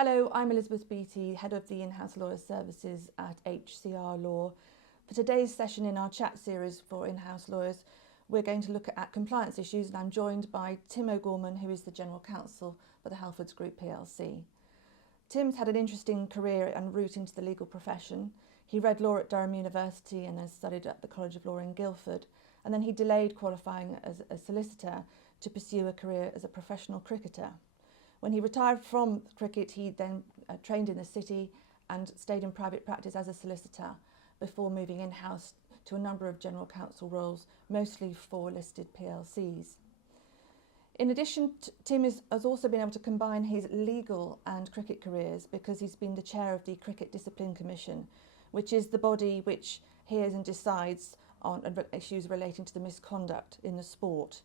Hello, I'm Elizabeth Beatty, Head of the In-House Lawyer Services at HCR Law. For today's session in our chat series for in-house lawyers, we're going to look at compliance issues, and I'm joined by Tim O'Gorman, who is the General Counsel for the Halfords Group plc. Tim's had an interesting career and route into the legal profession. He read law at Durham University and then studied at the College of Law in Guildford, and then he delayed qualifying as a solicitor to pursue a career as a professional cricketer. When he retired from cricket, he then trained in the city and stayed in private practice as a solicitor before moving in-house to a number of general counsel roles, mostly for listed PLCs. In addition, Tim has also been able to combine his legal and cricket careers because he's been the chair of the Cricket Discipline Commission, which is the body which hears and decides on issues relating to the misconduct in the sport.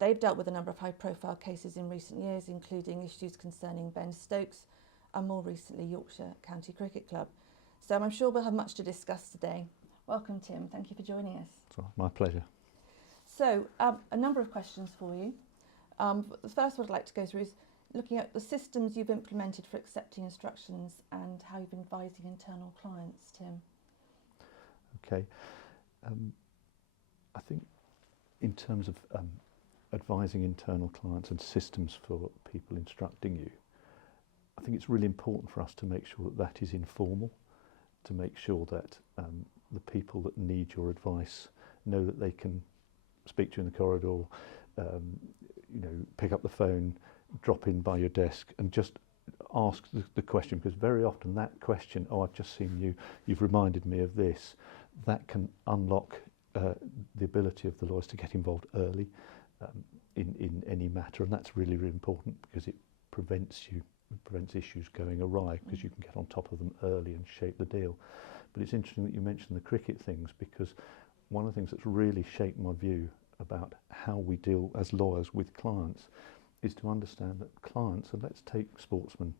They've dealt with a number of high-profile cases in recent years, including issues concerning Ben Stokes and more recently Yorkshire County Cricket Club. So I'm sure we'll have much to discuss today. Welcome, Tim. Thank you for joining us. It's my pleasure. So a number of questions for you. The first one I'd like to go through is looking at the systems you've implemented for accepting instructions and how you've been advising internal clients, Tim. Okay. I think in terms of advising internal clients and systems for people instructing you, I think it's really important for us to make sure that that is informal, to make sure that the people that need your advice know that they can speak to you in the corridor, pick up the phone, drop in by your desk and just ask the question, because very often that question, oh, I've just seen you've reminded me of this, that can unlock the ability of the lawyers to get involved early in any matter, and that's really, really important because it prevents issues going awry, because you can get on top of them early and shape the deal. But it's interesting that you mentioned the cricket things, because one of the things that's really shaped my view about how we deal as lawyers with clients is to understand that clients, and let's take sportsmen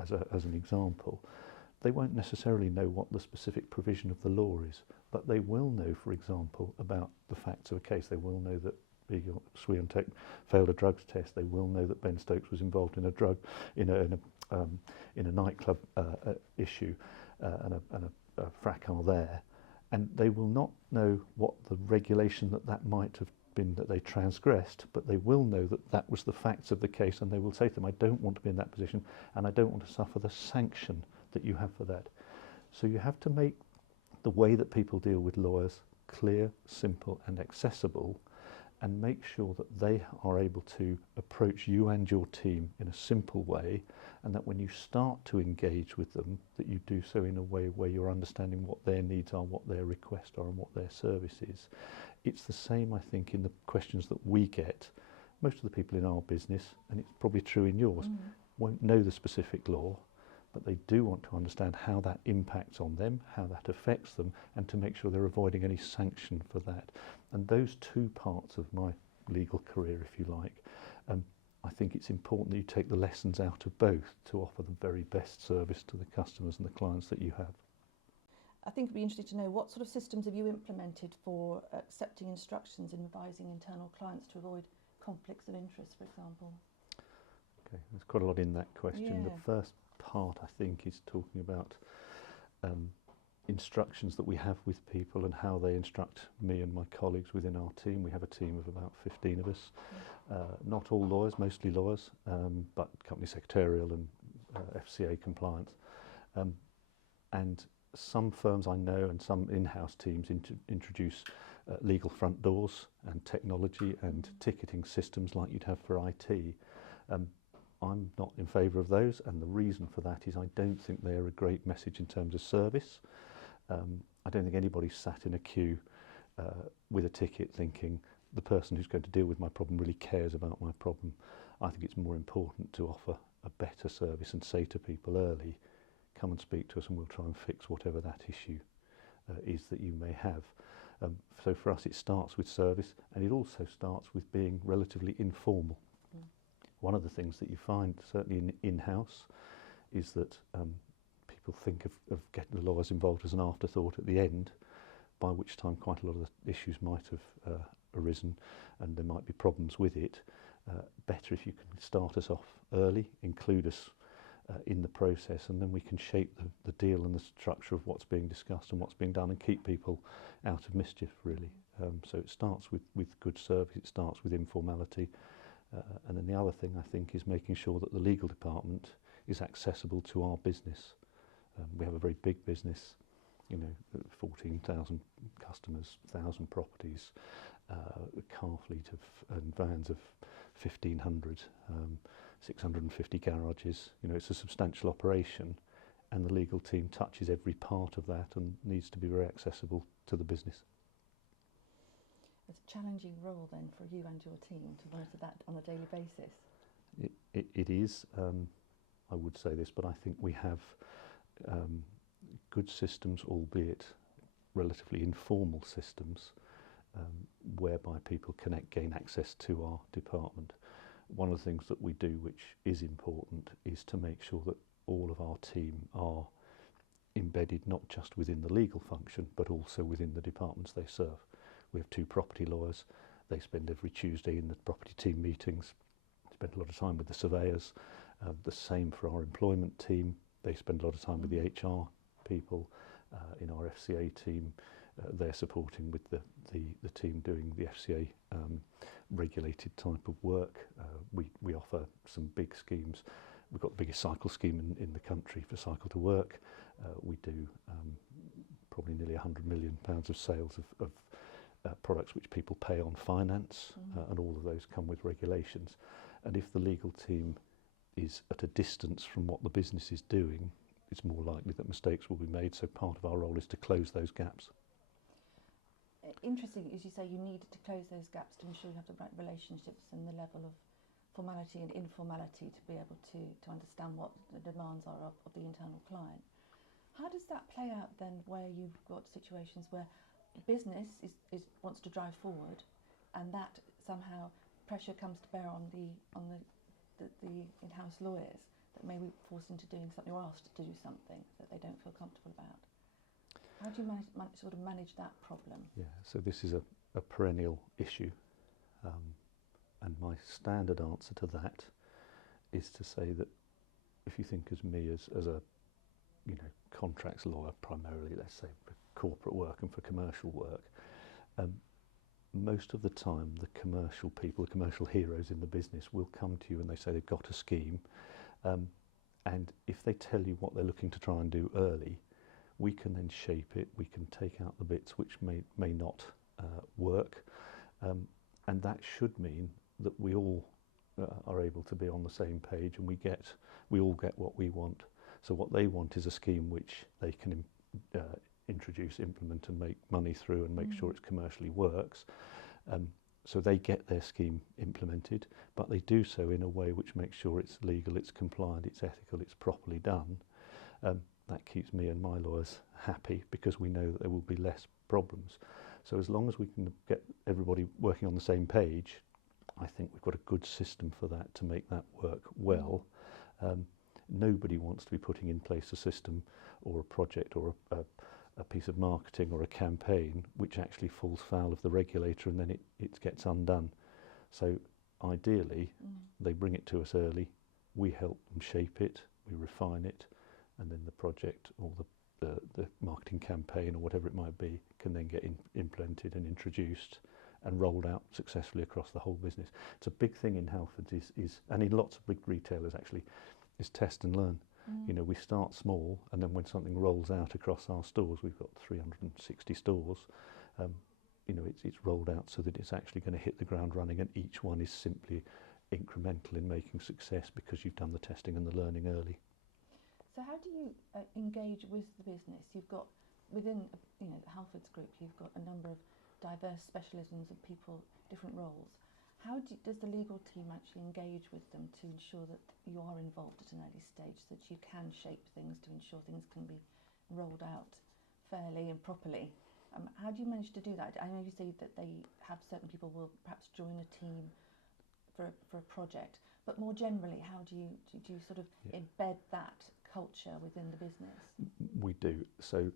as an example, they won't necessarily know what the specific provision of the law is, but they will know, for example, about the facts of a case. They will know that Swiatek failed a drugs test. They will know that Ben Stokes was involved in a nightclub issue and a fracas there, and they will not know what the regulation that might have been that they transgressed, but they will know that that was the facts of the case, and they will say to them, I don't want to be in that position and I don't want to suffer the sanction that you have for that. So you have to make the way that people deal with lawyers clear, simple and accessible, and make sure that they are able to approach you and your team in a simple way, and that when you start to engage with them, that you do so in a way where you're understanding what their needs are, what their requests are and what their service is. It's the same, I think, in the questions that we get. Most of the people in our business, and it's probably true in yours, won't know the specific law, but they do want to understand how that impacts on them, how that affects them, and to make sure they're avoiding any sanction for that. And those two parts of my legal career, if you like, I think it's important that you take the lessons out of both to offer the very best service to the customers and the clients that you have. I think it'd be interesting to know what sort of systems have you implemented for accepting instructions and advising internal clients to avoid conflicts of interest, for example? Okay, there's quite a lot in that question. Yeah. The first part, I think, is talking about instructions that we have with people and how they instruct me and my colleagues within our team. We have a team of about 15 of us. Not all lawyers, mostly lawyers, but company secretarial and FCA compliance. And some firms I know and some in-house teams introduce legal front doors and technology and ticketing systems like you'd have for IT. I'm not in favour of those, and the reason for that is I don't think they're a great message in terms of service. I don't think anybody sat in a queue with a ticket thinking the person who's going to deal with my problem really cares about my problem. I think it's more important to offer a better service and say to people early, come and speak to us and we'll try and fix whatever that issue is that you may have. So for us it starts with service, and it also starts with being relatively informal. One of the things that you find, certainly in-house, is that people think of getting the lawyers involved as an afterthought at the end, by which time quite a lot of the issues might have arisen and there might be problems with it. Better if you can start us off early, include us in the process, and then we can shape the deal and the structure of what's being discussed and what's being done and keep people out of mischief, really. So it starts with good service, it starts with informality, and then the other thing I think is making sure that the legal department is accessible to our business. We have a very big business, 14,000 customers, 1,000 properties, a car fleet and vans of 1,500, 650 garages. It's a substantial operation, and the legal team touches every part of that and needs to be very accessible to the business. It's a challenging role then for you and your team to monitor that on a daily basis. It is. I would say this, but I think we have good systems, albeit relatively informal systems, whereby people can gain access to our department. One of the things that we do, which is important, is to make sure that all of our team are embedded not just within the legal function, but also within the departments they serve. We have 2 property lawyers. They spend every Tuesday in the property team meetings, spend a lot of time with the surveyors. The same for our employment team. They spend a lot of time with the HR people. In our FCA team, they're supporting with the team doing the FCA regulated type of work. We offer some big schemes. We've got the biggest cycle scheme in the country for Cycle to Work. We do probably nearly £100 million of sales of products which people pay on finance, and all of those come with regulations. And if the legal team is at a distance from what the business is doing, it's more likely that mistakes will be made. So part of our role is to close those gaps. Interesting, as you say, you need to close those gaps to ensure you have the right relationships and the level of formality and informality to be able to understand what the demands are of the internal client. How does that play out then, where you've got situations where business wants to drive forward, and that somehow pressure comes to bear on the in-house lawyers that may be forced into doing something or asked to do something that they don't feel comfortable about? How do you manage that problem? Yeah, so this is a perennial issue, and my standard answer to that is to say that if you think as me as a contracts lawyer primarily, let's say for corporate work and for commercial work, most of the time the commercial people, the commercial heroes in the business will come to you and they say they've got a scheme, and if they tell you what they're looking to try and do early, we can then shape it, we can take out the bits which may not work, and that should mean that we all are able to be on the same page, and we all get what we want. So what they want is a scheme which they can introduce, implement and make money through and make sure it commercially works. So they get their scheme implemented, but they do so in a way which makes sure it's legal, it's compliant, it's ethical, it's properly done. That keeps me and my lawyers happy, because we know that there will be less problems. So as long as we can get everybody working on the same page, I think we've got a good system for that to make that work well. Nobody wants to be putting in place a system or a project or a piece of marketing or a campaign which actually falls foul of the regulator, and then it gets undone. So ideally, they bring it to us early, we help them shape it, we refine it, and then the project or the marketing campaign or whatever it might be can then get implemented and introduced and rolled out successfully across the whole business. It's a big thing in Halfords is and in lots of big retailers actually, is test and learn. We start small, and then when something rolls out across our stores, we've got 360 stores, it's rolled out so that it's actually going to hit the ground running, and each one is simply incremental in making success because you've done the testing and the learning early. So how do you engage with the business? You've got, within the Halfords Group, you've got a number of diverse specialisms of people, different roles. How does the legal team actually engage with them to ensure that you are involved at an early stage, so that you can shape things to ensure things can be rolled out fairly and properly? How do you manage to do that? I know you say that they have certain people will perhaps join a team for a project, but more generally, how do you sort of embed that culture within the business? We do. So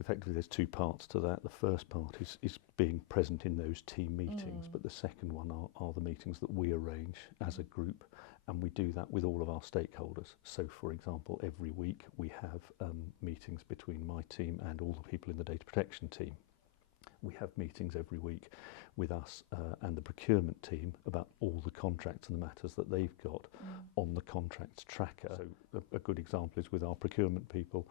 effectively there's 2 parts to that. The first part is being present in those team meetings, but the second one are the meetings that we arrange as a group, And we do that with all of our stakeholders. So, for example, every week we have meetings between my team and all the people in the data protection team. We have meetings every week with us and the procurement team about all the contracts and the matters that they've got on the contracts tracker. So a good example is with our procurement people,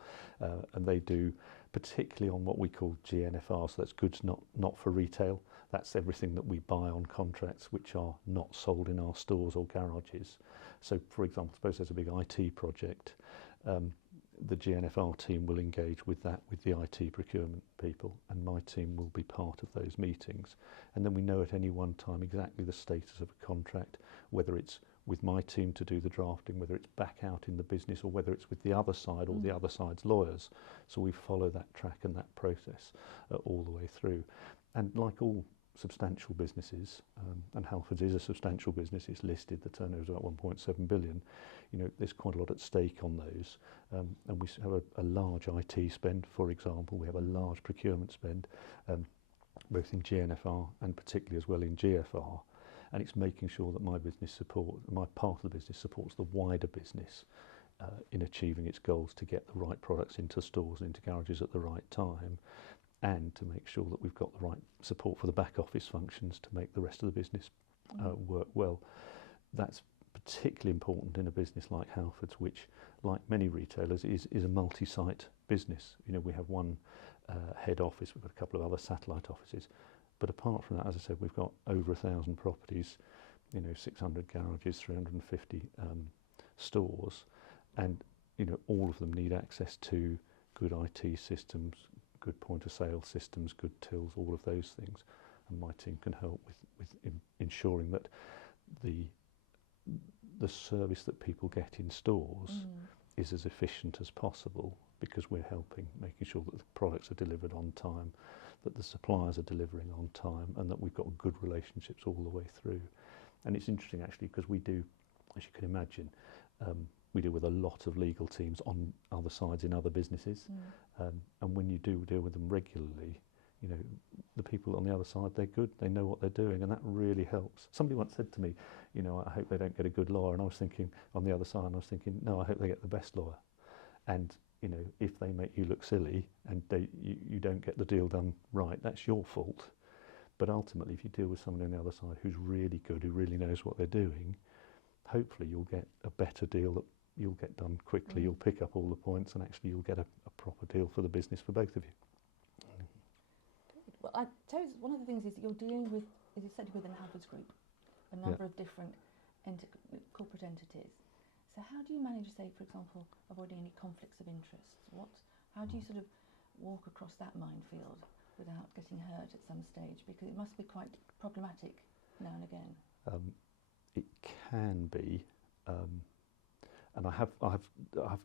and they do particularly on what we call GNFR, so that's goods not for retail. That's everything that we buy on contracts which are not sold in our stores or garages. So, for example, suppose there's a big IT project, the GNFR team will engage with that with the IT procurement people, and my team will be part of those meetings. And then we know at any one time exactly the status of a contract, whether it's with my team to do the drafting, whether it's back out in the business, or whether it's with the other side or the other side's lawyers. So we follow that track and that process all the way through. And like all substantial businesses, and Halfords is a substantial business, it's listed, the turnover is about 1.7 billion, you know, there's quite a lot at stake on those, and we have a large IT spend, for example. We have a large procurement spend, both in GNFR and particularly as well in GFR, and it's making sure that my part of the business supports the wider business in achieving its goals to get the right products into stores and into garages at the right time, and to make sure that we've got the right support for the back office functions to make the rest of the business work well. That's particularly important in a business like Halfords, which, like many retailers, is a multi-site business. You know, we have one head office, we've got a couple of other satellite offices, but apart from that, as I said, we've got over 1,000 properties, you know, 600 garages, 350 stores, and you know, all of them need access to good IT systems, good point of sale systems, good tills, all of those things, and my team can help with ensuring that the service that people get in stores is as efficient as possible, because we're helping making sure that the products are delivered on time, that the suppliers are delivering on time, and that we've got good relationships all the way through. And it's interesting actually, because we do, as you can imagine, we deal with a lot of legal teams on other sides in other businesses, and when you do deal with them regularly, you know, the people on the other side, they're good, they know what they're doing, and that really helps. Somebody once said to me, you know, I hope they don't get a good lawyer, and I was thinking, on the other side, I was thinking, no, I hope they get the best lawyer. And you know, if they make you look silly and you don't get the deal done right, that's your fault. But ultimately, if you deal with someone on the other side who's really good, who really knows what they're doing, hopefully you'll get a better deal that you'll get done quickly, you'll pick up all the points, and actually you'll get a proper deal for the business for both of you. Well, I tell you, one of the things is that you're dealing with, as you said, within Halfords Group, a number of different corporate entities. So how do you manage, say, for example, avoiding any conflicts of interest? How do you sort of walk across that minefield without getting hurt at some stage? Because it must be quite problematic now and again. It can be, and I have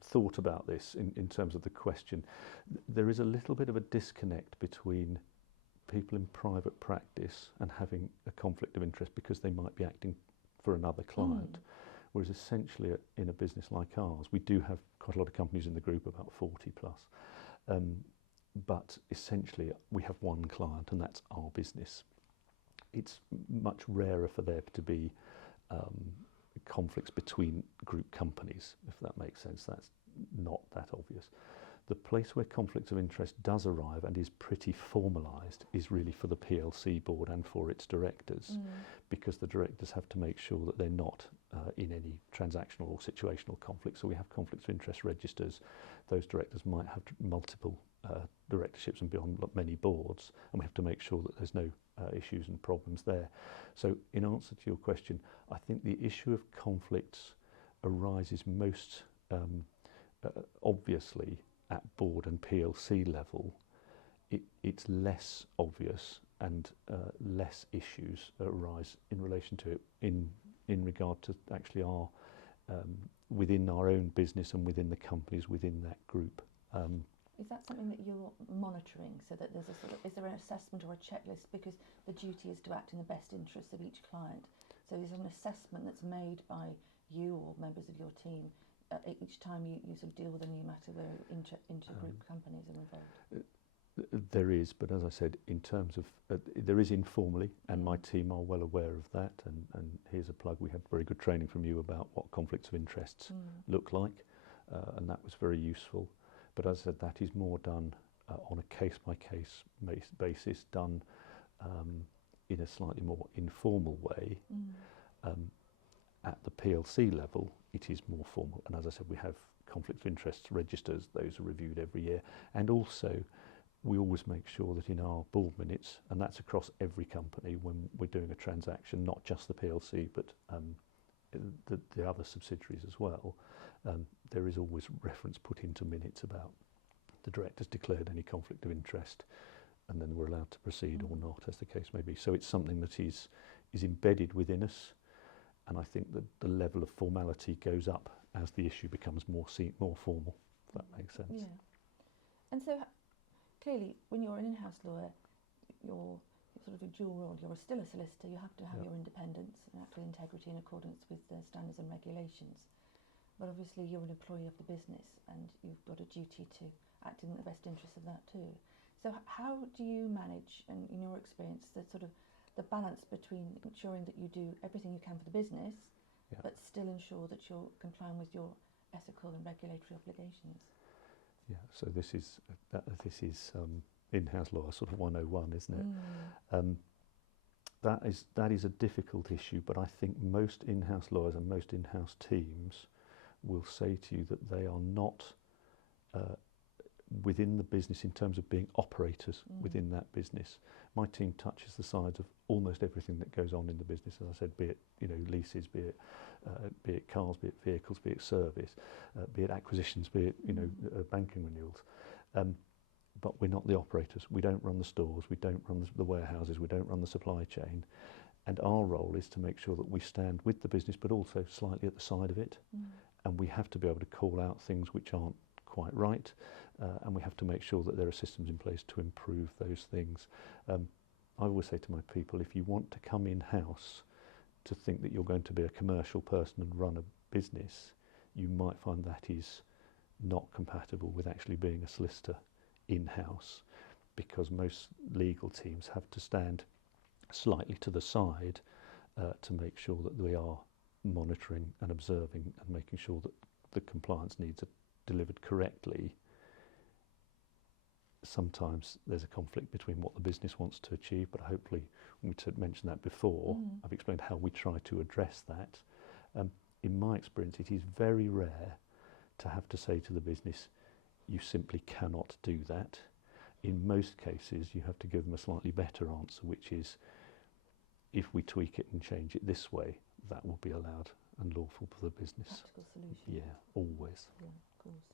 thought about this in terms of the question. There is a little bit of a disconnect between people in private practice and having a conflict of interest because they might be acting for another client. Whereas essentially in a business like ours, we do have quite a lot of companies in the group, about 40 plus, but essentially we have one client, and that's our business. It's much rarer for there to be conflicts between group companies, if that makes sense. That's not that obvious. The place where conflict of interest does arrive and is pretty formalised is really for the PLC board and for its directors, because the directors have to make sure that they're not in any transactional or situational conflict. So we have conflicts of interest registers. Those directors might have multiple directorships and be on many boards, and we have to make sure that there's no issues and problems there. So in answer to your question, I think the issue of conflicts arises most obviously at board and PLC level. It's less obvious, and less issues arise in relation to it in regard to actually our within our own business and within the companies within that group. Is that something that you're monitoring, so that there's a sort of, is there an assessment or a checklist, because the duty is to act in the best interests of each client? So is there an assessment that's made by you or members of your team each time you sort of deal with a new matter where inter-group companies are involved? There is, but as I said, in terms of, there is informally, and my team are well aware of that, and here's a plug, we had very good training from you about what conflicts of interests look like, and that was very useful. But as I said, that is more done on a case-by-case basis, done in a slightly more informal way. At the PLC level, it is more formal, and as I said, we have conflict of interests registers, those are reviewed every year, and also we always make sure that in our board minutes, and that's across every company when we're doing a transaction, not just the PLC, but the other subsidiaries as well, there is always reference put into minutes about the directors declared any conflict of interest, and then we're allowed to proceed or not, as the case may be. So it's something that is embedded within us, and I think that the level of formality goes up as the issue becomes more formal, if that makes sense. Yeah. And so clearly, when you're an in-house lawyer, you're sort of a dual role. You're still a solicitor. You have to have your independence and actual integrity in accordance with the standards and regulations. But obviously, you're an employee of the business, and you've got a duty to act in the best interest of that too. So how do you manage, and in your experience, the balance between ensuring that you do everything you can for the business, but still ensure that you're complying with your ethical and regulatory obligations? Yeah, so this is in-house law sort of 101, isn't it? That is a difficult issue, but I think most in-house lawyers and most in-house teams will say to you that they are not within the business in terms of being operators within that business. My team touches the sides of almost everything that goes on in the business, as I said, be it leases, be it cars, be it vehicles, be it service, be it acquisitions, be it banking renewals. But we're not the operators. We don't run the stores, we don't run the warehouses, we don't run the supply chain. And our role is to make sure that we stand with the business, but also slightly at the side of it. And we have to be able to call out things which aren't quite right, and we have to make sure that there are systems in place to improve those things. I always say to my people, if you want to come in-house to think that you're going to be a commercial person and run a business, you might find that is not compatible with actually being a solicitor in-house, because most legal teams have to stand slightly to the side to make sure that we are monitoring and observing and making sure that the compliance needs are delivered correctly. Sometimes there's a conflict between what the business wants to achieve, but hopefully, we mentioned that before, I've explained how we try to address that. In my experience, it is very rare to have to say to the business, you simply cannot do that. In most cases, you have to give them a slightly better answer, which is, if we tweak it and change it this way, that will be allowed and lawful for the business. Practical solution. Yeah, always. Yeah, of course.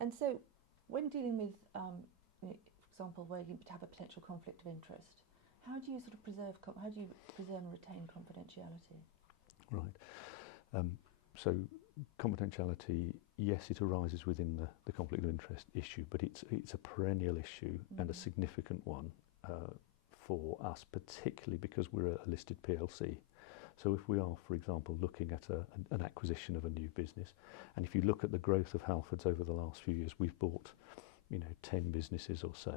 And so, when dealing with, for example, where you have a potential conflict of interest, how do you sort of preserve and retain confidentiality? Right. So confidentiality, yes, it arises within the conflict of interest issue, but it's a perennial issue and a significant one for us, particularly because we're a listed PLC. So if we are, for example, looking at an acquisition of a new business, and if you look at the growth of Halfords over the last few years, we've bought 10 businesses or so,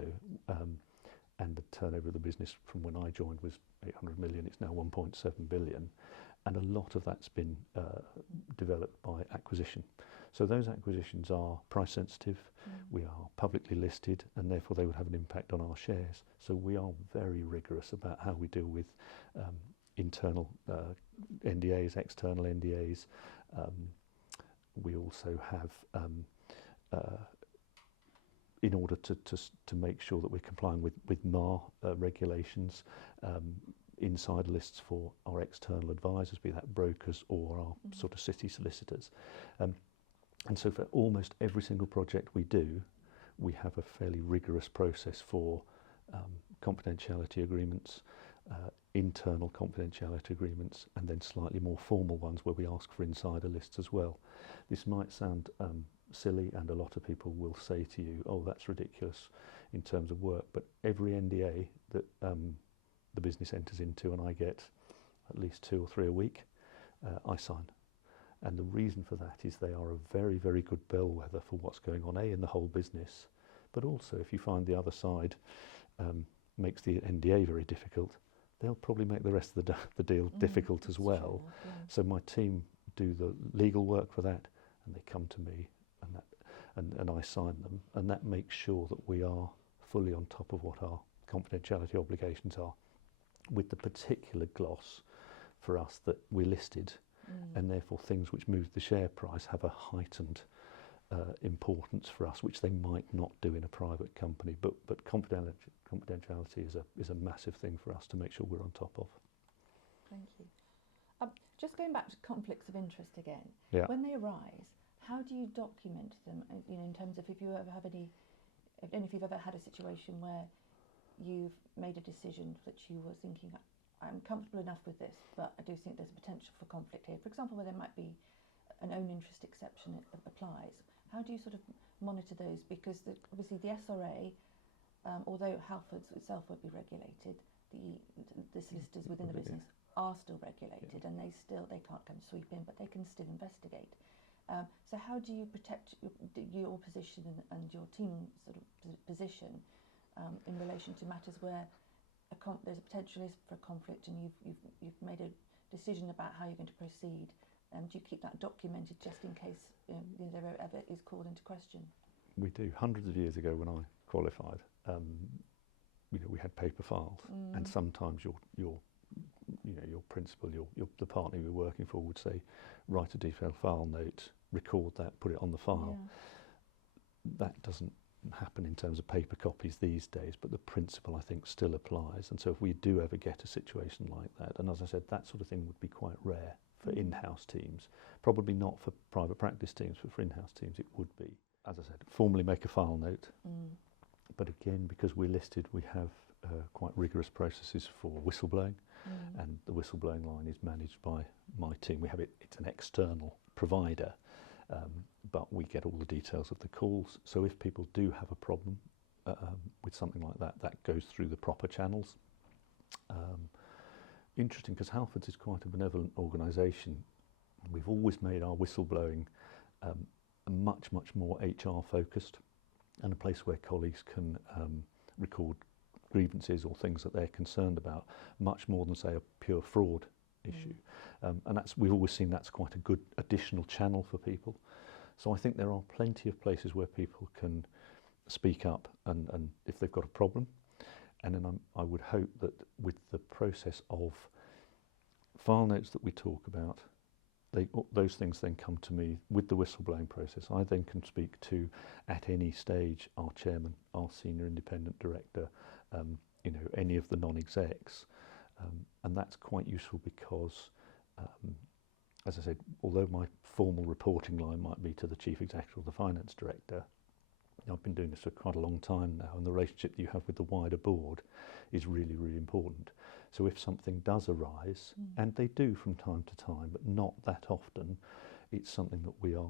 and the turnover of the business from when I joined was 800 million, it's now 1.7 billion, and a lot of that's been developed by acquisition. So those acquisitions are price sensitive, we are publicly listed, and therefore they would have an impact on our shares. So we are very rigorous about how we deal with internal NDAs, external NDAs. We also have, in order to make sure that we're complying with MAR regulations, inside lists for our external advisors, be that brokers or our sort of city solicitors. And so for almost every single project we do, we have a fairly rigorous process for confidentiality agreements, internal confidentiality agreements, and then slightly more formal ones where we ask for insider lists as well. This might sound silly, and a lot of people will say to you, oh, that's ridiculous in terms of work, but every NDA that the business enters into, and I get at least 2 or 3 a week, I sign. And the reason for that is they are a very, very good bellwether for what's going on, A, in the whole business, But also, if you find the other side makes the NDA very difficult, they'll probably make the rest of the deal difficult as well. True, yeah. So my team do the legal work for that, and they come to me, and I sign them, and that makes sure that we are fully on top of what our confidentiality obligations are, with the particular gloss for us that we're listed, and therefore things which move the share price have a heightened importance for us, which they might not do in a private company. But confidentiality is a massive thing for us to make sure we're on top of. Thank you. Just going back to conflicts of interest again, Yeah. when they arise, how do you document them? In terms of if you've ever had a situation where you've made a decision that you were thinking, I'm comfortable enough with this, but I do think there's a potential for conflict here. For example, where there might be an own interest exception that applies. How do you sort of monitor those? Because obviously the SRA, although Halfords itself won't be regulated, the solicitors within the business are still regulated, and they can't come sweep in, but they can still investigate. So how do you protect your position and your team sort of position in relation to matters where there's a potential for conflict, and you've made a decision about how you're going to proceed? Do you keep that documented just in case there ever is called into question? We do. Hundreds of years ago, when I qualified, we had paper files, and sometimes your principal, the partner you were working for, would say, write a detailed file note, record that, put it on the file. Yeah. That doesn't happen in terms of paper copies these days, but the principle, I think, still applies. And so if we do ever get a situation like that, and as I said, that sort of thing would be quite rare for in-house teams, probably not for private practice teams, but for in-house teams it would be. As I said, formally make a file note, but again, because we're listed, we have quite rigorous processes for whistleblowing, and the whistleblowing line is managed by my team. It's an external provider, but we get all the details of the calls. So if people do have a problem with something like that, that goes through the proper channels. Interesting, because Halfords is quite a benevolent organisation. We've always made our whistleblowing much more HR focused, and a place where colleagues can record grievances or things that they're concerned about, much more than, say, a pure fraud issue. And we've always seen that's quite a good additional channel for people. So I think there are plenty of places where people can speak up and if they've got a problem. And then I would hope that with the process of file notes that we talk about, those things then come to me with the whistleblowing process. I then can speak to, at any stage, our chairman, our senior independent director, any of the non-execs. And that's quite useful because, as I said, although my formal reporting line might be to the chief executive or the finance director, I've been doing this for quite a long time now, and the relationship that you have with the wider board is really, really important. So if something does arise, and they do from time to time, but not that often, it's something that we are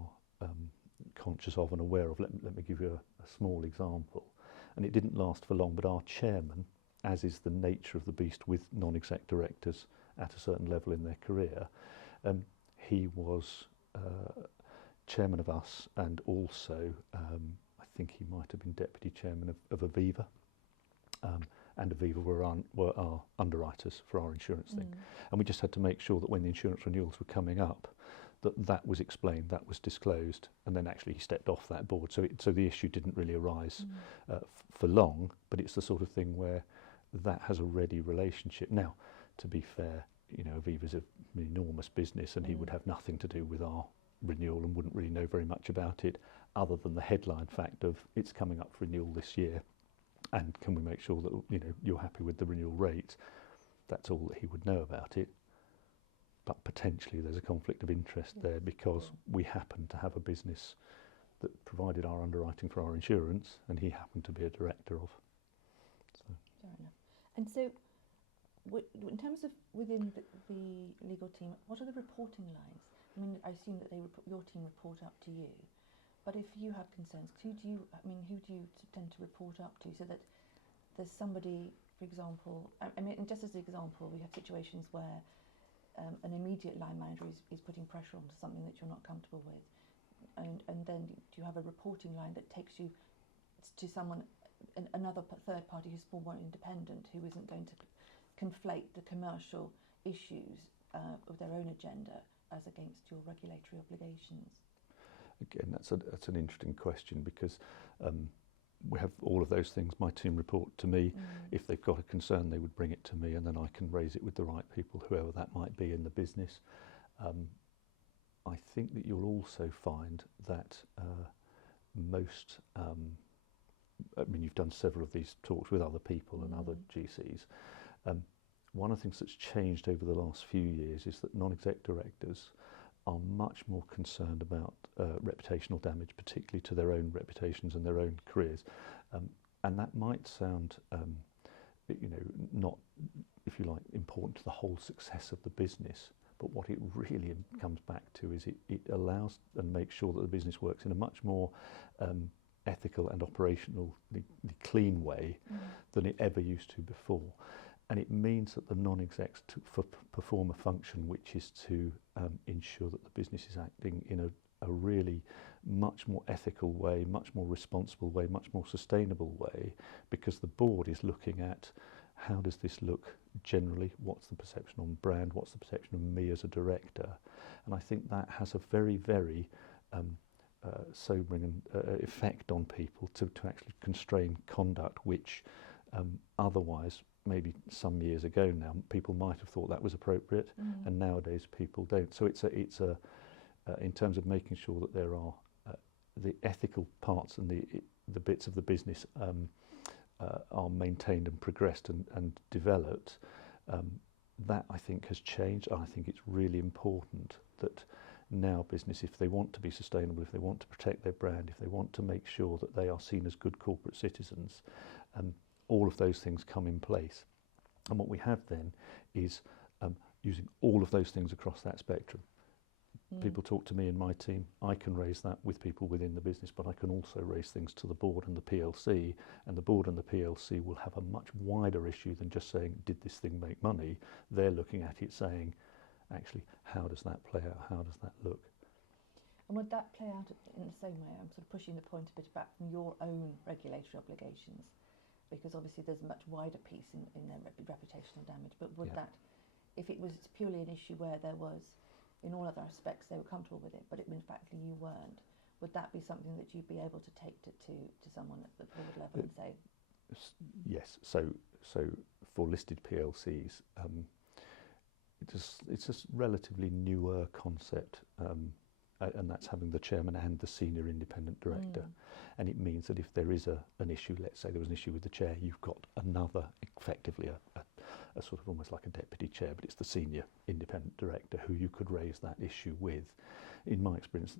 conscious of and aware of. Let me give you a small example. And it didn't last for long, but our chairman, as is the nature of the beast with non-exec directors at a certain level in their career, he was chairman of us, and also I think he might have been deputy chairman of Aviva, and Aviva were our underwriters for our insurance thing. And we just had to make sure that when the insurance renewals were coming up, that was explained, that was disclosed, and then actually he stepped off that board. So the issue didn't really arise for long, but it's the sort of thing where that has a ready relationship. Now, to be fair, Aviva's an enormous business, and he would have nothing to do with our renewal and wouldn't really know very much about it, other than the headline fact of it's coming up for renewal this year, and can we make sure that you're happy with the renewal rate? That's all that he would know about it. But potentially there's a conflict of interest there, because we happen to have a business that provided our underwriting for our insurance, and he happened to be a director of. So. Fair enough. And so, in terms of within the legal team, what are the reporting lines? I mean, I assume that your team report up to you, but if you have concerns, who do you tend to report up to, so that there's somebody, for example, just as an example, we have situations where an immediate line manager is putting pressure onto something that you're not comfortable with, and then do you have a reporting line that takes you to someone, another third party who's more independent, who isn't going to conflate the commercial issues of their own agenda as against your regulatory obligations? Again, that's an interesting question, because we have all of those things. My team report to me. If they've got a concern, they would bring it to me, and then I can raise it with the right people, whoever that might be in the business. I think that you'll also find that most, I mean, you've done several of these talks with other people and other GCs. One of the things that's changed over the last few years is that non-exec directors are much more concerned about reputational damage, particularly to their own reputations and their own careers. And that might sound, not, if you like, important to the whole success of the business, but what it really comes back to is it allows and makes sure that the business works in a much more ethical and operationally clean way than it ever used to before. And it means that the non-execs perform a function which is to ensure that the business is acting in a really much more ethical way, much more responsible way, much more sustainable way, because the board is looking at how does this look generally, what's the perception on brand, what's the perception of me as a director. And I think that has a very, very sobering effect on people to actually constrain conduct which otherwise, maybe some years ago now, people might have thought that was appropriate, and nowadays people don't. So it's a in terms of making sure that there are the ethical parts and the bits of the business are maintained and progressed and developed. That I think has changed. I think it's really important that now business, if they want to be sustainable, if they want to protect their brand, if they want to make sure that they are seen as good corporate citizens, all of those things come in place. And what we have then is using all of those things across that spectrum. People talk to me in my team, I can raise that with people within the business, but I can also raise things to the board and the PLC, and the board and the PLC will have a much wider issue than just saying, did this thing make money? They're looking at it saying, actually, how does that play out? How does that look? And would that play out in the same way? I'm sort of pushing the point a bit back from your own regulatory obligations, because obviously there's a much wider piece in their reputational damage, but would that, if it was purely an issue where there was, in all other aspects they were comfortable with it, but in fact you weren't, would that be something that you'd be able to take to someone at the board level and say? Yes, so for listed PLCs, it's a relatively newer concept, and that's having the chairman and the senior independent director. And it means that if there is an issue, let's say there was an issue with the chair, you've got another, effectively a sort of almost like a deputy chair, but it's the senior independent director who you could raise that issue with. In my experience,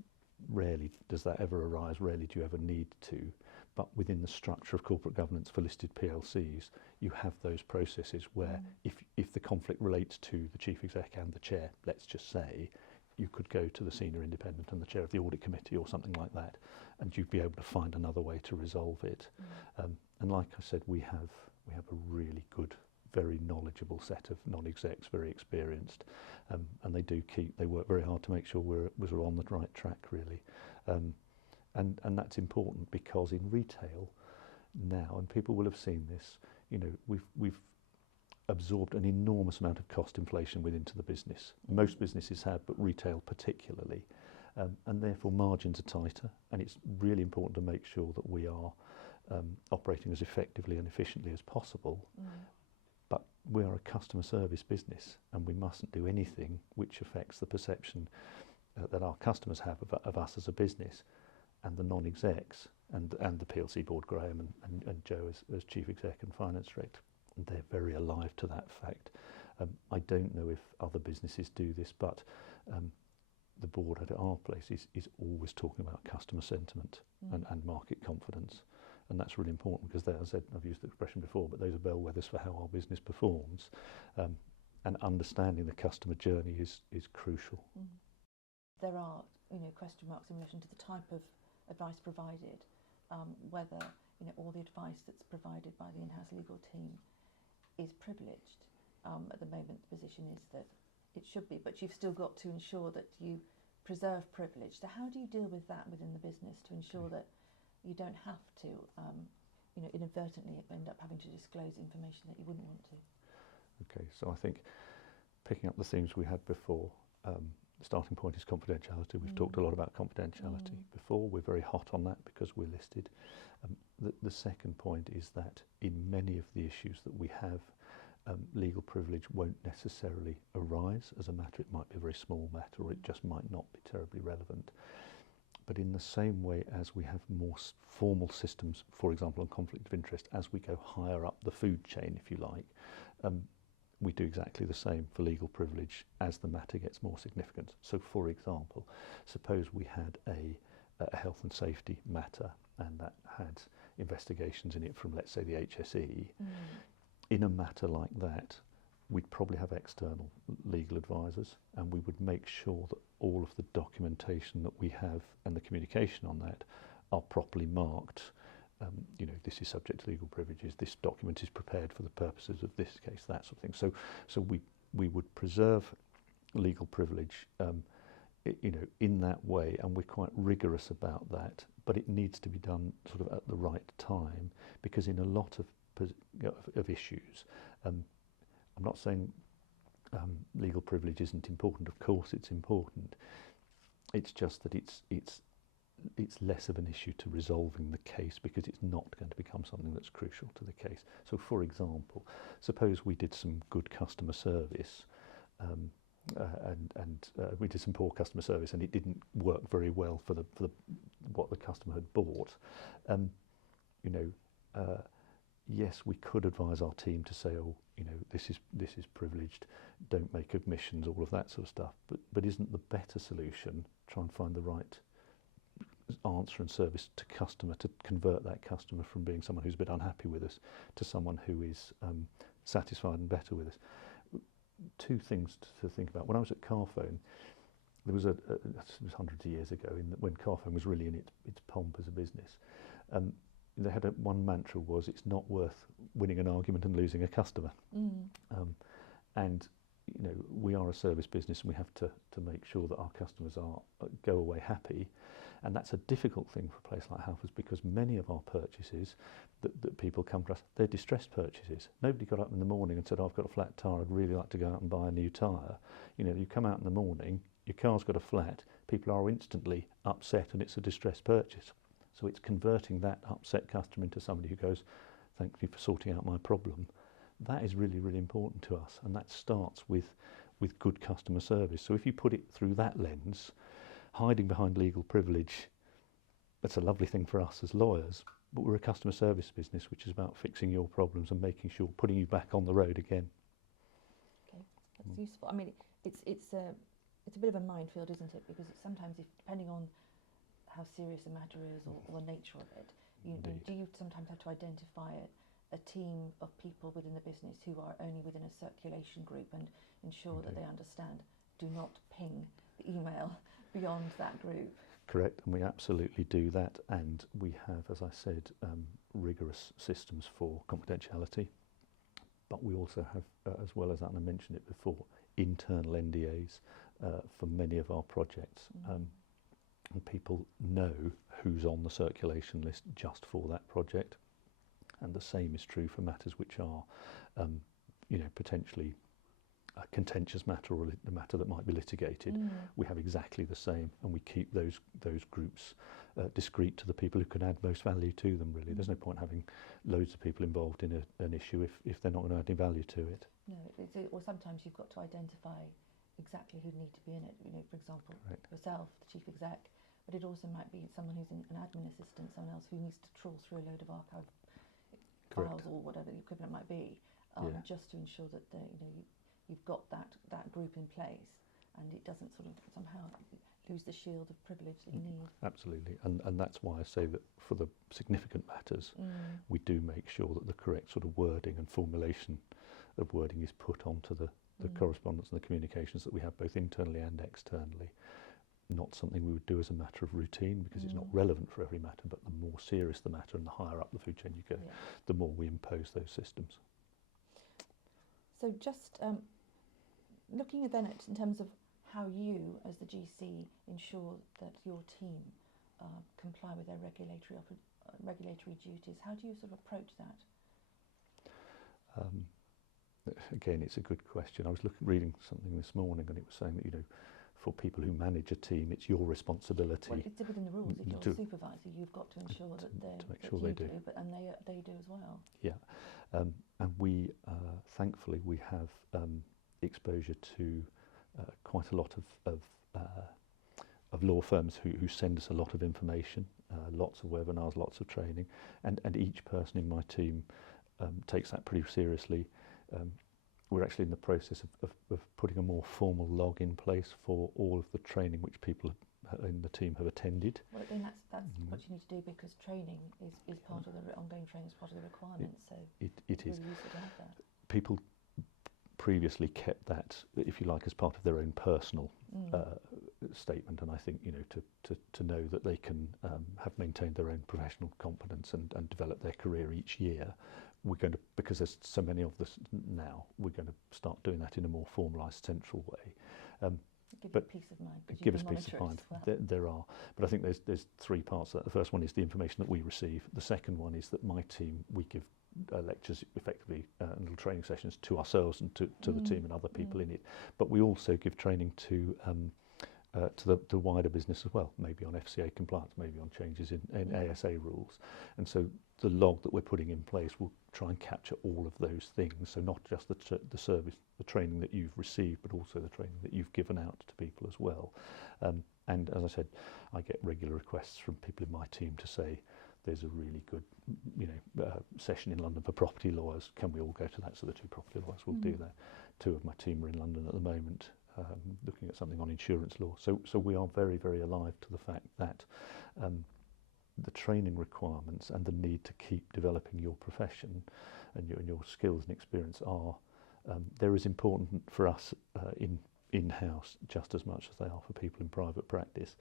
rarely does that ever arise, rarely do you ever need to, but within the structure of corporate governance for listed PLCs, you have those processes where if the conflict relates to the chief exec and the chair, let's just say, you could go to the senior independent and the chair of the audit committee or something like that, and you'd be able to find another way to resolve it. And like I said, we have a really good, very knowledgeable set of non-execs, very experienced, and they work very hard to make sure we're on the right track, really. And that's important, because in retail now, and people will have seen this, we've absorbed an enormous amount of cost inflation within the business. Most businesses have, but retail particularly, and therefore margins are tighter, and it's really important to make sure that we are operating as effectively and efficiently as possible. But we are a customer service business, and we mustn't do anything which affects the perception that our customers have of us as a business. And the non-execs and the PLC board, Graham and Joe as chief exec and finance director, they're very alive to that fact. I don't know if other businesses do this, but the board at our place is always talking about customer sentiment and market confidence. And that's really important, because as I said, I've used the expression before, but those are bellwethers for how our business performs. And understanding the customer journey is crucial. There are question marks in relation to the type of advice provided, whether all the advice that's provided by the in-house legal team is privileged. At the moment the position is that it should be, but you've still got to ensure that you preserve privilege. So how do you deal with that within the business to ensure that you don't have to, inadvertently end up having to disclose information that you wouldn't want to. Okay, so I think picking up the themes we had before, the starting point is confidentiality. We've talked a lot about confidentiality before. We're very hot on that because we're listed. The second point is that in many of the issues that we have, legal privilege won't necessarily arise as a matter. It might be a very small matter, or it just might not be terribly relevant. But in the same way as we have more formal systems, for example, on conflict of interest, as we go higher up the food chain, if you like, we do exactly the same for legal privilege as the matter gets more significant. So, for example, suppose we had a health and safety matter and that had investigations in it from, let's say, the HSE. In a matter like that, we'd probably have external legal advisors, and we would make sure that all of the documentation that we have and the communication on that are properly marked. This is subject to legal privileges, this document is prepared for the purposes of this case, that sort of thing. So we would preserve legal privilege in that way, and we're quite rigorous about that, but it needs to be done sort of at the right time, because in a lot of issues, I'm not saying legal privilege isn't important. Of course it's important. It's just that it's less of an issue to resolving the case, because it's not going to become something that's crucial to the case. So, for example, suppose we did some good customer service, and we did some poor customer service, and it didn't work very well for what the customer had bought. Yes, we could advise our team to say, this is privileged, don't make admissions, all of that sort of stuff. But isn't the better solution try and find the right answer and service to customer, to convert that customer from being someone who's a bit unhappy with us to someone who is satisfied and better with us? Two things to think about. When I was at Carphone, there was it was hundreds of years ago, when Carphone was really in its pomp as a business. They had one mantra was, it's not worth winning an argument and losing a customer. And we are a service business, and we have to make sure that our customers go away happy. And that's a difficult thing for a place like Halfords, because many of our purchases that people come to us, they're distressed purchases. Nobody got up in the morning and said, I've got a flat tyre, I'd really like to go out and buy a new tyre. You come out in the morning, your car's got a flat, people are instantly upset, and it's a distressed purchase. So it's converting that upset customer into somebody who goes, thank you for sorting out my problem. That is really, really important to us, and that starts with good customer service. So if you put it through that lens, hiding behind legal privilege, that's a lovely thing for us as lawyers, but we're a customer service business, which is about fixing your problems and making sure, putting you back on the road again. Okay, that's useful. I mean, it's a bit of a minefield, isn't it? Because sometimes, depending on how serious a matter is, or the nature of it, do you sometimes have to identify a team of people within the business who are only within a circulation group, and ensure that they understand, do not ping the email beyond that group? Correct, and we absolutely do that, and we have, as I said, rigorous systems for confidentiality, but we also have, as well as that, and I mentioned it before, internal NDAs for many of our projects. And people know who's on the circulation list just for that project. And the same is true for matters which are, potentially a contentious matter, or a matter that might be litigated. We have exactly the same, and we keep those groups discreet to the people who can add most value to them, really. There's no point having loads of people involved in an issue if they're not going to add any value to it. No, or sometimes you've got to identify exactly who need to be in it. For example, yourself, the chief exec, but it also might be someone who's an admin assistant, someone else who needs to trawl through a load of archive files, or whatever the equivalent might be, just to ensure that you've got that group in place, and it doesn't sort of somehow lose the shield of privilege that you need. Absolutely, and that's why I say that for the significant matters, we do make sure that the correct sort of wording and formulation of wording is put onto the correspondence and the communications that we have both internally and externally. Not something we would do as a matter of routine, because it's not relevant for every matter, but the more serious the matter and the higher up the food chain you go, the more we impose those systems. So just looking then at, in terms of how you as the GC ensure that your team comply with their regulatory regulatory duties. How do you sort of approach that? Again, it's a good question. I was reading something this morning, and it was saying that, for people who manage a team, it's your responsibility. Well, it's within the rules. If you're a supervisor, you've got to ensure that they do, and they do as well. Yeah, and we thankfully we have exposure to quite a lot of law firms who send us a lot of information, lots of webinars, lots of training, and each person in my team takes that pretty seriously. We're actually in the process of putting a more formal log in place for all of the training which people in the team have attended. Well, then that's what you need to do, because training is part of the ongoing training, is part of the requirements. So it it's is. really useful to have that. People previously kept that, if you like, as part of their own personal statement, and I think to know that they can have maintained their own professional competence and develop their career each year. We're going to, because there's so many of us now, we're going to start doing that in a more formalised, central way. Give you peace of mind. Give us peace of mind. Well. There are, but I think there's three parts to that. The first one is the information that we receive. The second one is that my team, we give lectures, effectively, and little training sessions to ourselves and to the team and other people in it. But we also give training to the wider business as well, maybe on FCA compliance, maybe on changes in ASA rules. And so the log that we're putting in place will try and capture all of those things. So not just the service, the training that you've received, but also the training that you've given out to people as well. And as I said, I get regular requests from people in my team to say, there's a really good, session in London for property lawyers. Can we all go to that? So the two property lawyers will do that. Two of my team are in London at the moment, looking at something on insurance law. So we are very, very alive to the fact that the training requirements and the need to keep developing your profession and your skills and experience are they're as important for us in-house just as much as they are for people in private practice.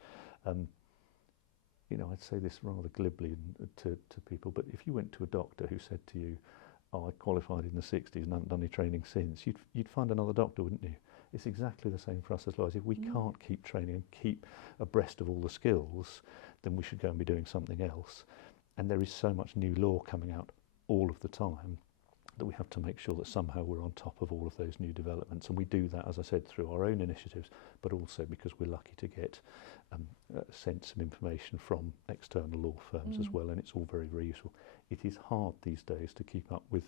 I'd say this rather glibly to people, but if you went to a doctor who said to you, "Oh, I qualified in the 60s and haven't done any training since," you'd find another doctor, wouldn't you? It's exactly the same for us as lawyers. If we can't keep training and keep abreast of all the skills, then we should go and be doing something else. And there is so much new law coming out all of the time that we have to make sure that somehow we're on top of all of those new developments. And we do that, as I said, through our own initiatives, but also because we're lucky to get sent some information from external law firms as well, and it's all very, very useful. It is hard these days to keep up with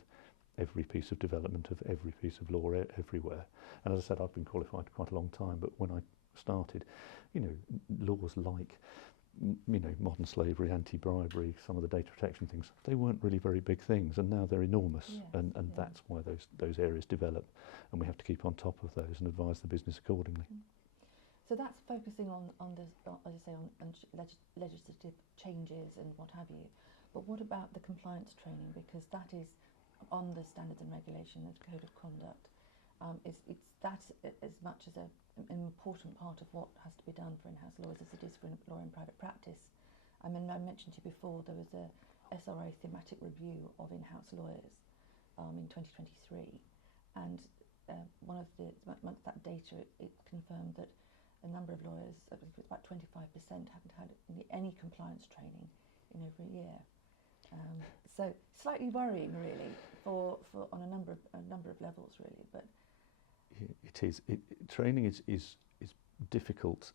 every piece of development of every piece of law everywhere. And as I said, I've been qualified quite a long time, but when I started, laws like modern slavery, anti-bribery, some of the data protection things, they weren't really very big things, and now they're enormous. And that's why those areas develop, and we have to keep on top of those and advise the business accordingly. So that's focusing on this, as you say, on legislative changes and what have you. But what about the compliance training? Because that is on the standards and regulation and code of conduct. That's as much as an important part of what has to be done for in-house lawyers as it is for law in private practice. I mean, I mentioned to you before, there was a SRA thematic review of in-house lawyers in 2023, and amongst that data, it confirmed that a number of lawyers, I think it was about 25%, haven't had any compliance training in over a year. So slightly worrying, really, for on a number of levels, really. But it is. Training is difficult.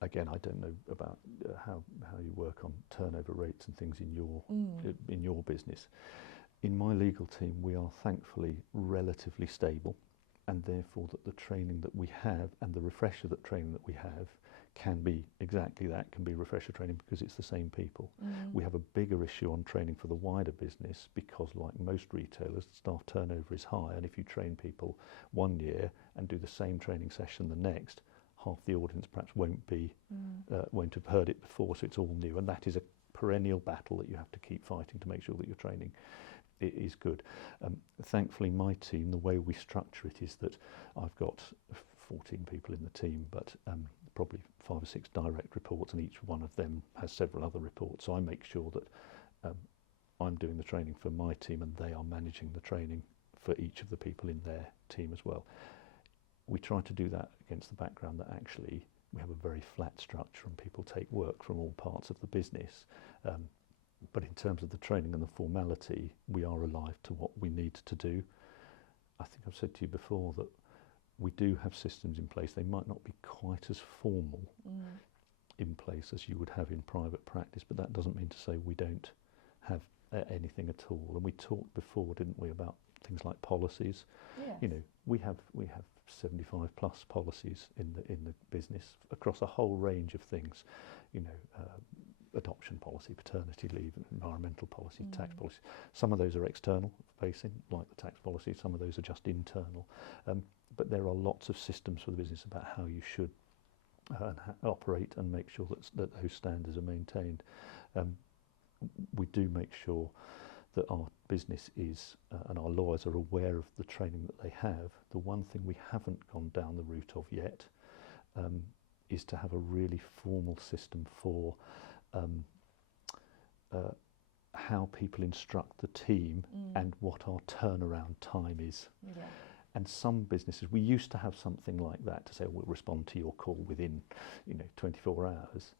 Again, I don't know about how you work on turnover rates and things in your business. In my legal team, we are thankfully relatively stable, and therefore that the training that we have and the refresher training that we have can be exactly that, can be refresher training, because it's the same people. We have a bigger issue on training for the wider business because, like most retailers, staff turnover is high, and if you train people one year and do the same training session the next, half the audience perhaps won't have heard it before, so it's all new, and that is a perennial battle that you have to keep fighting to make sure that your training is good. Thankfully, my team, the way we structure it is that I've got 14 people in the team, but probably 5 or 6 direct reports, and each one of them has several other reports. So I make sure that I'm doing the training for my team and they are managing the training for each of the people in their team as well. We try to do that against the background that actually we have a very flat structure and people take work from all parts of the business. But in terms of the training and the formality, we are alive to what we need to do. I think I've said to you before that we do have systems in place. They might not be quite as formal in place as you would have in private practice, but that doesn't mean to say we don't have anything at all. And we talked before, didn't we, about things like policies. Yes. You know, we have 75 plus policies in the business across a whole range of things. You know, adoption policy, paternity leave, environmental policy, tax policy. Some of those are external facing, like the tax policy. Some of those are just internal. But there are lots of systems for the business about how you should operate and make sure that those standards are maintained. We do make sure that our business is, and our lawyers are aware of the training that they have. The one thing we haven't gone down the route of yet is to have a really formal system for how people instruct the team and what our turnaround time is. Yeah. And some businesses, we used to have something like that to say, we'll respond to your call within, 24 hours.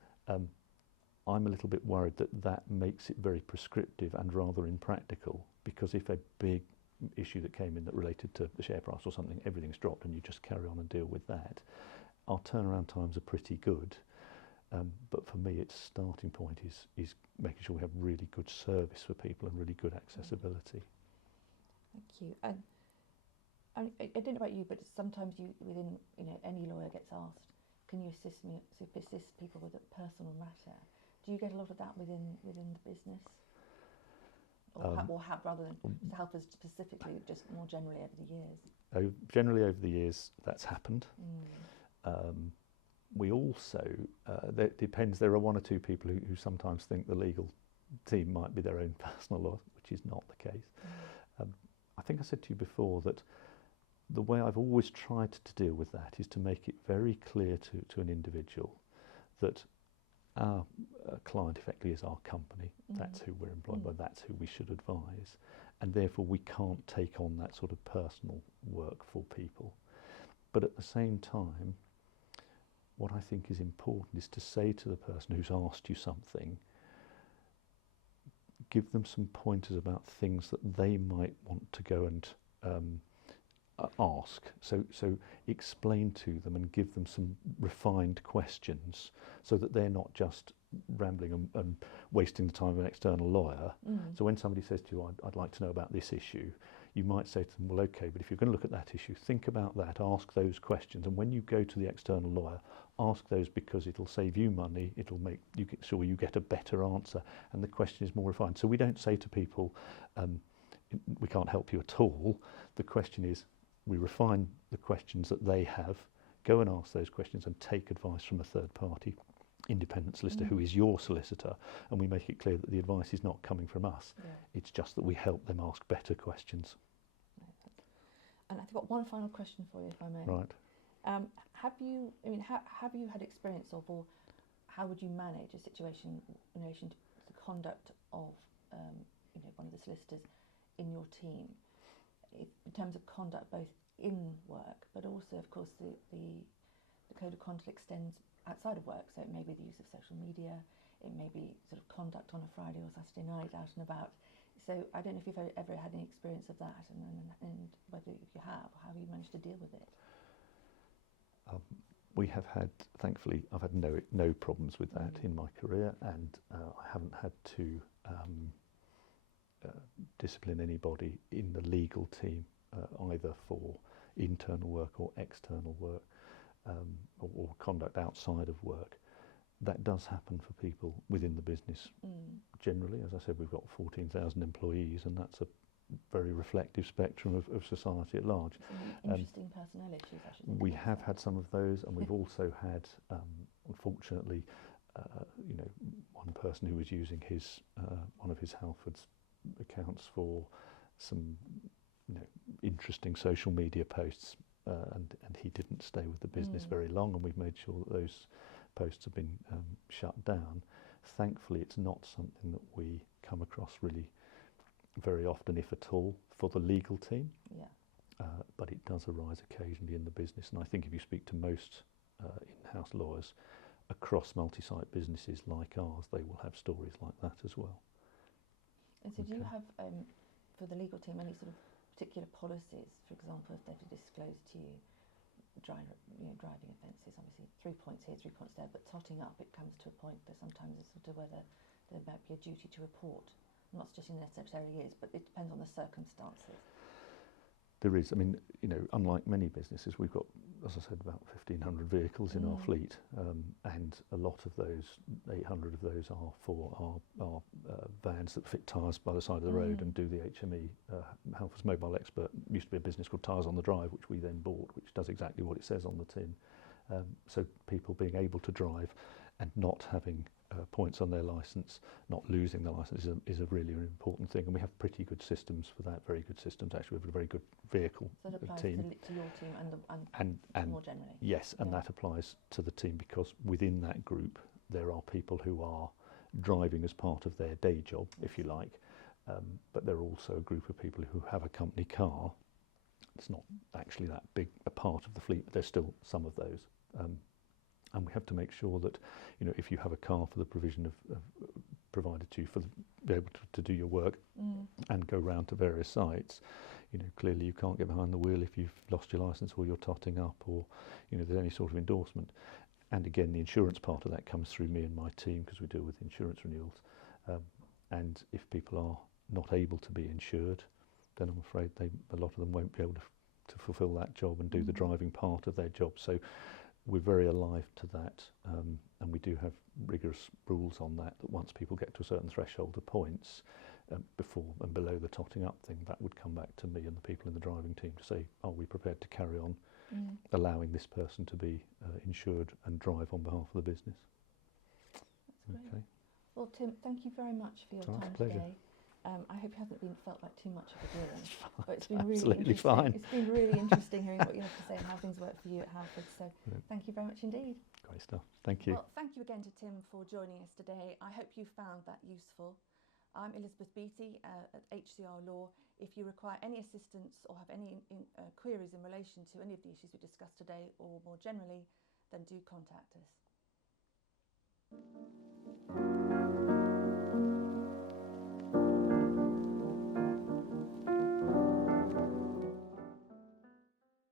I'm a little bit worried that makes it very prescriptive and rather impractical, because if a big issue that came in that related to the share price or something, everything's dropped and you just carry on and deal with that. Our turnaround times are pretty good. But for me, its starting point is making sure we have really good service for people and really good accessibility. Thank you. And I don't know about you, but sometimes within any lawyer gets asked, can you assist people with a personal matter? Do you get a lot of that within the business, or have rather than Halfords specifically, just more generally over the years? Generally over the years, that's happened. We also, that depends, there are one or two people who sometimes think the legal team might be their own personal lawyer, which is not the case. I think I said to you before that the way I've always tried to deal with that is to make it very clear to an individual that our client effectively is our company. That's who we're employed by, that's who we should advise, and therefore we can't take on that sort of personal work for people. But at the same time, what I think is important is to say to the person who's asked you something, give them some pointers about things that they might want to go and ask. So explain to them and give them some refined questions so that they're not just rambling and wasting the time of an external lawyer. So when somebody says to you, I'd like to know about this issue, you might say to them, well, okay, but if you're going to look at that issue, think about that, ask those questions. And when you go to the external lawyer, ask those, because it'll save you money, it'll make you sure you get a better answer, and the question is more refined. So we don't say to people, we can't help you at all. The question is, we refine the questions that they have, go and ask those questions and take advice from a third party independent solicitor who is your solicitor, and we make it clear that the advice is not coming from us. It's just that we help them ask better questions. And I've got one final question for you, if I may. Right. Have you had experience of, or how would you manage a situation in relation to the conduct of one of the solicitors in your team, in terms of conduct both in work, but also, of course, the code of conduct extends outside of work, so it may be the use of social media, it may be sort of conduct on a Friday or Saturday night out and about. So I don't know if you've ever had any experience of that, and whether if you have, how you managed to deal with it. We have had, thankfully, I've had no problems with that in my career, and I haven't had to discipline anybody in the legal team, either for internal work or external work, or conduct outside of work. That does happen for people within the business generally. As I said, we've got 14,000 employees, and that's a very reflective spectrum of society at large. Some interesting personnel issues, I should say. We have had some of those, and we've also had, unfortunately, one person who was using his one of his Halfords accounts for some interesting social media posts, and he didn't stay with the business very long, and we've made sure that those posts have been shut down. Thankfully, it's not something that we come across really very often, if at all, for the legal team. But it does arise occasionally in the business, and I think if you speak to most in-house lawyers across multi-site businesses like ours, they will have stories like that as well. And so do you Okay. have, for the legal team, any sort of particular policies, for example, if they're to disclose to you driving offences, obviously 3 points here, 3 points there, but totting up, it comes to a point that sometimes it's sort of whether there might be a duty to report. I'm not suggesting there necessarily is, but it depends on the circumstances. There is. I mean, you know, unlike many businesses, we've got, as I said, about 1,500 vehicles in our fleet, and a lot of those, 800 of those are for our vans that fit tyres by the side of the road and do the HME. Halfords Mobile Expert used to be a business called Tyres on the Drive, which we then bought, which does exactly what it says on the tin. So people being able to drive and not having points on their licence, not losing the licence is a really important thing. And we have pretty good systems for that, very good systems. Actually, we have a very good vehicle So it applies team. to your team and more generally? Yes, and Yeah. that applies to the team because within that group there are people who are driving as part of their day job, if you like, but there are also a group of people who have a company car. It's not actually that big a part of the fleet, but there's still some of those. And we have to make sure that, you know, if you have a car for the provision of provided to you for be able to do your work and go round to various sites, you know, clearly you can't get behind the wheel if you've lost your licence or you're totting up or, you know, there's any sort of endorsement. And again, the insurance part of that comes through me and my team because we deal with insurance renewals. And if people are not able to be insured, then I'm afraid a lot of them won't be able to fulfil that job and do the driving part of their job. So we're very alive to that, and we do have rigorous rules on that once people get to a certain threshold of points, before and below the totting up thing, that would come back to me and the people in the driving team to say, are we prepared to carry on allowing this person to be insured and drive on behalf of the business? That's great. Okay. Well, Tim, thank you very much for your Oh, it's time a pleasure. today. I hope it hasn't felt like too much of a drilling, but it's been Absolutely really interesting. fine. It's been really interesting hearing what you have to say and how things work for you at Halfords. So Brilliant. thank you very much indeed. Great stuff. Thank you. Well, thank you again to Tim for joining us today. I hope you found that useful. I'm Elizabeth Beatty at HCR Law. If you require any assistance or have any queries in relation to any of the issues we discussed today or more generally, then do contact us.